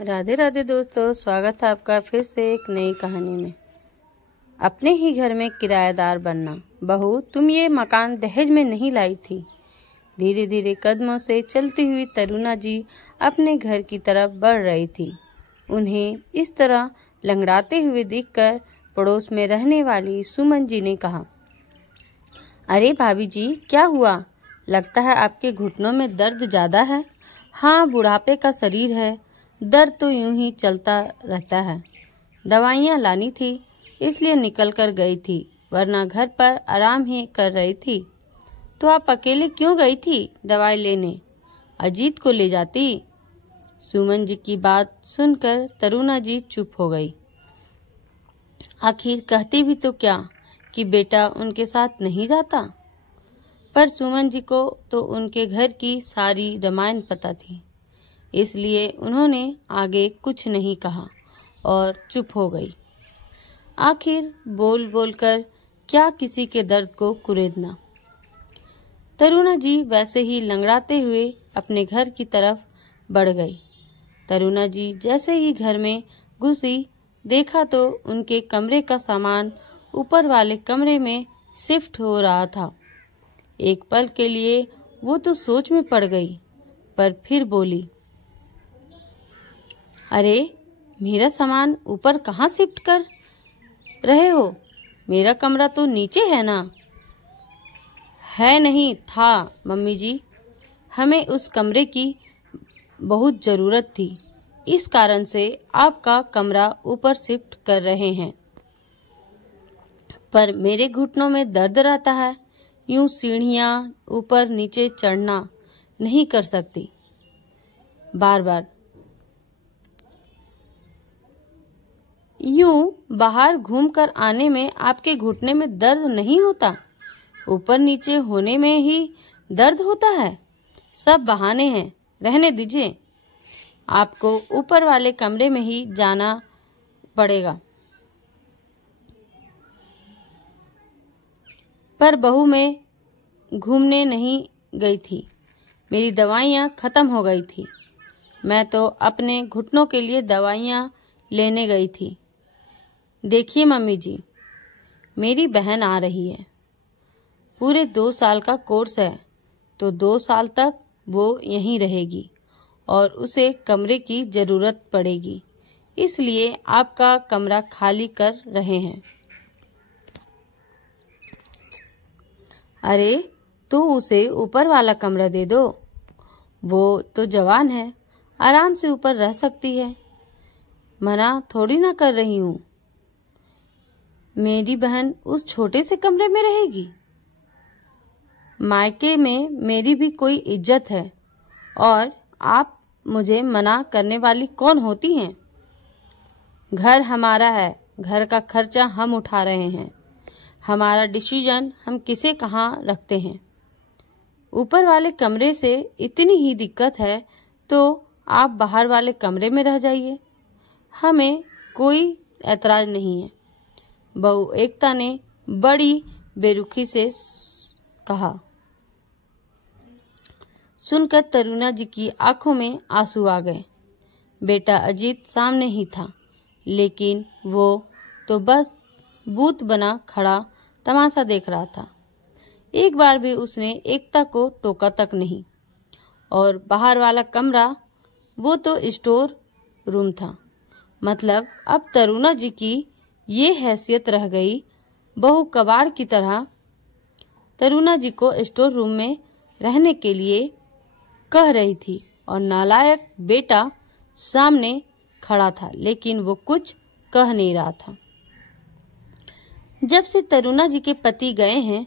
राधे राधे दोस्तों, स्वागत है आपका फिर से एक नई कहानी में। अपने ही घर में किराएदार बनना। बहू, तुम ये मकान दहेज में नहीं लाई थी। धीरे धीरे कदमों से चलती हुई तरुणा जी अपने घर की तरफ बढ़ रही थी। उन्हें इस तरह लंगड़ाते हुए देखकर पड़ोस में रहने वाली सुमन जी ने कहा, अरे भाभी जी, क्या हुआ? लगता है आपके घुटनों में दर्द ज्यादा है। हाँ, बुढ़ापे का शरीर है, दर्द तो यूं ही चलता रहता है। दवाइयाँ लानी थी इसलिए निकल कर गई थी, वरना घर पर आराम ही कर रही थी। तो आप अकेले क्यों गई थी दवाई लेने? अजीत को ले जाती। सुमन जी की बात सुनकर तरुणा जी चुप हो गई। आखिर कहती भी तो क्या कि बेटा उनके साथ नहीं जाता। पर सुमन जी को तो उनके घर की सारी रामायण पता थी, इसलिए उन्होंने आगे कुछ नहीं कहा और चुप हो गई। आखिर बोल बोलकर क्या किसी के दर्द को कुरेदना। तरुणा जी वैसे ही लंगड़ाते हुए अपने घर की तरफ बढ़ गई। तरुणा जी जैसे ही घर में घुसी, देखा तो उनके कमरे का सामान ऊपर वाले कमरे में शिफ्ट हो रहा था। एक पल के लिए वो तो सोच में पड़ गई, पर फिर बोली, अरे मेरा सामान ऊपर कहाँ शिफ्ट कर रहे हो? मेरा कमरा तो नीचे है ना। है नहीं था मम्मी जी, हमें उस कमरे की बहुत जरूरत थी, इस कारण से आपका कमरा ऊपर शिफ्ट कर रहे हैं। पर मेरे घुटनों में दर्द रहता है, यूं सीढ़ियां ऊपर नीचे चढ़ना नहीं कर सकती बार बार। यूं बाहर घूमकर आने में आपके घुटने में दर्द नहीं होता, ऊपर नीचे होने में ही दर्द होता है। सब बहाने हैं, रहने दीजिए। आपको ऊपर वाले कमरे में ही जाना पड़ेगा। पर बहू मैं घूमने नहीं गई थी, मेरी दवाइयाँ खत्म हो गई थी। मैं तो अपने घुटनों के लिए दवाइयाँ लेने गई थी। देखिए मम्मी जी, मेरी बहन आ रही है। पूरे 2 साल का कोर्स है, तो 2 साल तक वो यहीं रहेगी और उसे कमरे की जरूरत पड़ेगी, इसलिए आपका कमरा खाली कर रहे हैं। अरे तो उसे ऊपर वाला कमरा दे दो, वो तो जवान है, आराम से ऊपर रह सकती है। मना थोड़ी ना कर रही हूँ। मेरी बहन उस छोटे से कमरे में रहेगी। मायके में मेरी भी कोई इज्जत है, और आप मुझे मना करने वाली कौन होती हैं? घर हमारा है, घर का खर्चा हम उठा रहे हैं, हमारा डिसीजन हम किसे कहाँ रखते हैं। ऊपर वाले कमरे से इतनी ही दिक्कत है तो आप बाहर वाले कमरे में रह जाइए, हमें कोई ऐतराज नहीं है। बहू एकता ने बड़ी बेरुखी से कहा। सुनकर तरुणा जी की आंखों में आंसू आ गए। बेटा अजीत सामने ही था, लेकिन वो तो बस बूत बना खड़ा तमाशा देख रहा था। एक बार भी उसने एकता को टोका तक नहीं। और बाहर वाला कमरा, वो तो स्टोर रूम था। मतलब अब तरुणा जी की ये हैसियत रह गई, बहू कबाड़ की तरह तरुणा जी को स्टोर रूम में रहने के लिए कह रही थी, और नालायक बेटा सामने खड़ा था, लेकिन वो कुछ कह नहीं रहा था। जब से तरुणा जी के पति गए हैं,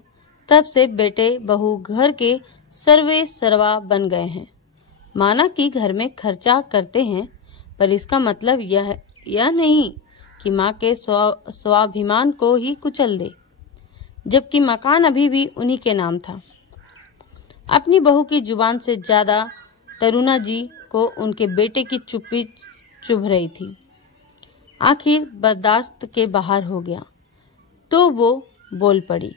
तब से बेटे बहू घर के सर्वे सर्वा बन गए हैं। माना कि घर में खर्चा करते हैं, पर इसका मतलब यह नहीं कि माँ के स्वाभिमान को ही कुचल दे, जबकि मकान अभी भी उन्हीं के नाम था। अपनी बहू की जुबान से ज्यादा तरुणा जी को उनके बेटे की चुप्पी चुभ रही थी। आखिर बर्दाश्त के बाहर हो गया तो वो बोल पड़ी,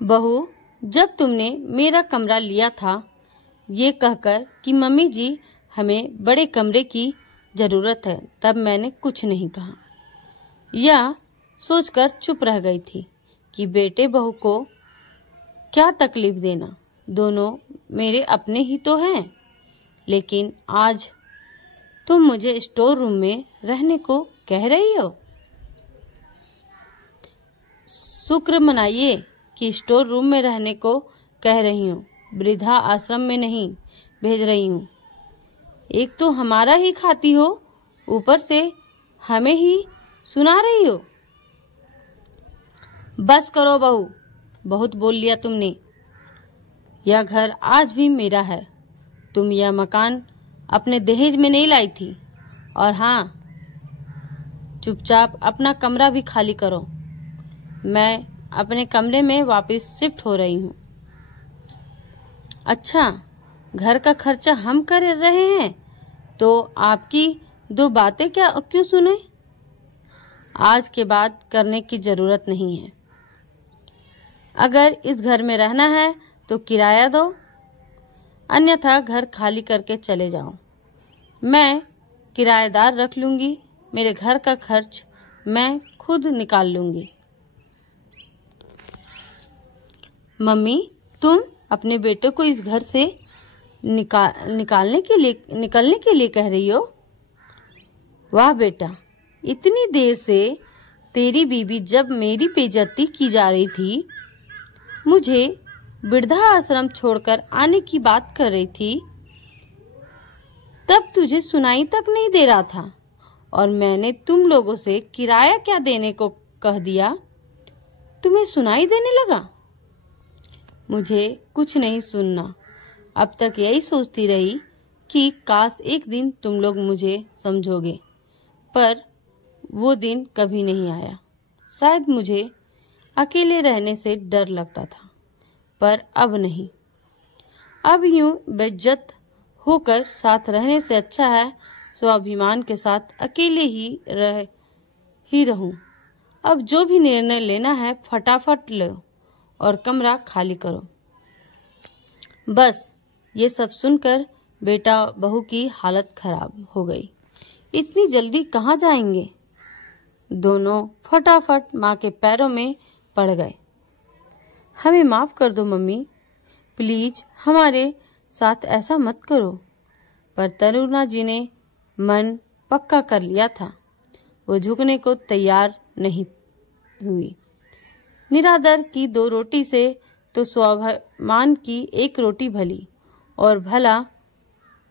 बहू, जब तुमने मेरा कमरा लिया था, ये कहकर कि मम्मी जी हमें बड़े कमरे की ज़रूरत है, तब मैंने कुछ नहीं कहा या सोचकर चुप रह गई थी कि बेटे बहू को क्या तकलीफ देना, दोनों मेरे अपने ही तो हैं। लेकिन आज तुम मुझे स्टोर रूम में रहने को कह रही हो। शुक्र मनाइए कि स्टोर रूम में रहने को कह रही हूँ, वृद्धा आश्रम में नहीं भेज रही हूँ। एक तो हमारा ही खाती हो, ऊपर से हमें ही सुना रही हो। बस करो बहू, बहुत बोल लिया तुमने। यह घर आज भी मेरा है। तुम यह मकान अपने दहेज में नहीं लाई थी। और हाँ, चुपचाप अपना कमरा भी खाली करो। मैं अपने कमरे में वापस शिफ्ट हो रही हूँ। अच्छा, घर का खर्चा हम कर रहे हैं तो आपकी दो बातें क्यों सुने? आज के बाद करने की जरूरत नहीं है। अगर इस घर में रहना है तो किराया दो, अन्यथा घर खाली करके चले जाओ। मैं किराएदार रख लूंगी। मेरे घर का खर्च मैं खुद निकाल लूंगी। मम्मी, तुम अपने बेटे को इस घर से निकलने के लिए कह रही हो? वाह बेटा, इतनी देर से तेरी बीबी जब मेरी बेइज्जती की जा रही थी, मुझे वृद्धा आश्रम छोड़कर आने की बात कर रही थी, तब तुझे सुनाई तक नहीं दे रहा था और मैंने तुम लोगों से किराया क्या देने को कह दिया, तुम्हें सुनाई देने लगा। मुझे कुछ नहीं सुनना। अब तक यही सोचती रही कि काश एक दिन तुम लोग मुझे समझोगे, पर वो दिन कभी नहीं आया। शायद मुझे अकेले रहने से डर लगता था, पर अब नहीं। अब यूं बेइज्जत होकर साथ रहने से अच्छा है स्वाभिमान के साथ अकेले ही रहूं। अब जो भी निर्णय लेना है फटाफट लो और कमरा खाली करो। बस ये सब सुनकर बेटा बहू की हालत खराब हो गई। इतनी जल्दी कहाँ जाएंगे? दोनों फटाफट माँ के पैरों में पड़ गए। हमें माफ कर दो मम्मी, प्लीज हमारे साथ ऐसा मत करो। पर तरुणा जी ने मन पक्का कर लिया था। वो झुकने को तैयार नहीं हुई। निरादर की 2 रोटी से तो स्वाभिमान की 1 रोटी भली, और भला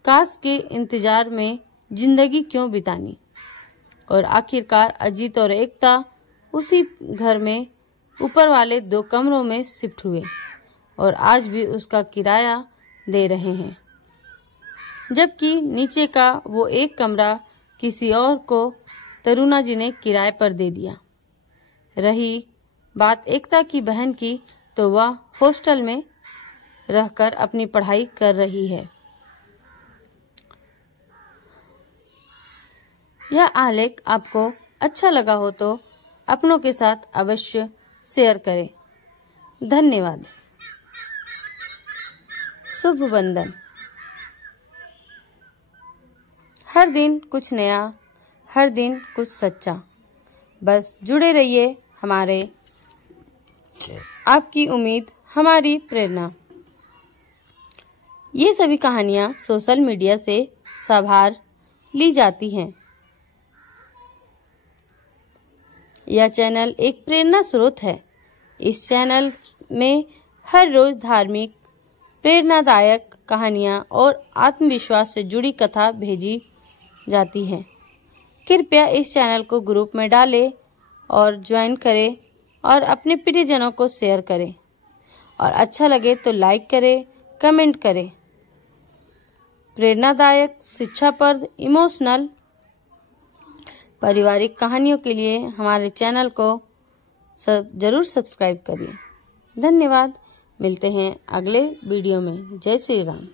काश के इंतजार में जिंदगी क्यों बितानी। और आखिरकार अजीत और एकता उसी घर में ऊपर वाले 2 कमरों में शिफ्ट हुए और आज भी उसका किराया दे रहे हैं, जबकि नीचे का वो 1 कमरा किसी और को तरुणा जी ने किराए पर दे दिया। रही बात एकता की बहन की, तो वह हॉस्टल में रहकर अपनी पढ़ाई कर रही है। यह आलेख आपको अच्छा लगा हो तो अपनों के साथ अवश्य शेयर करें। धन्यवाद। शुभ वंदन। हर दिन कुछ नया, हर दिन कुछ सच्चा। बस जुड़े रहिए हमारे। आपकी उम्मीद हमारी प्रेरणा। ये सभी कहानियाँ सोशल मीडिया से संभार ली जाती हैं। यह चैनल एक प्रेरणा स्रोत है। इस चैनल में हर रोज धार्मिक, प्रेरणादायक कहानियाँ और आत्मविश्वास से जुड़ी कथा भेजी जाती है। कृपया इस चैनल को ग्रुप में डालें और ज्वाइन करें और अपने प्रियजनों को शेयर करें, और अच्छा लगे तो लाइक करें, कमेंट करें। प्रेरणादायक, शिक्षाप्रद, इमोशनल, पारिवारिक कहानियों के लिए हमारे चैनल को जरूर सब्सक्राइब करिए। धन्यवाद। मिलते हैं अगले वीडियो में। जय श्री राम।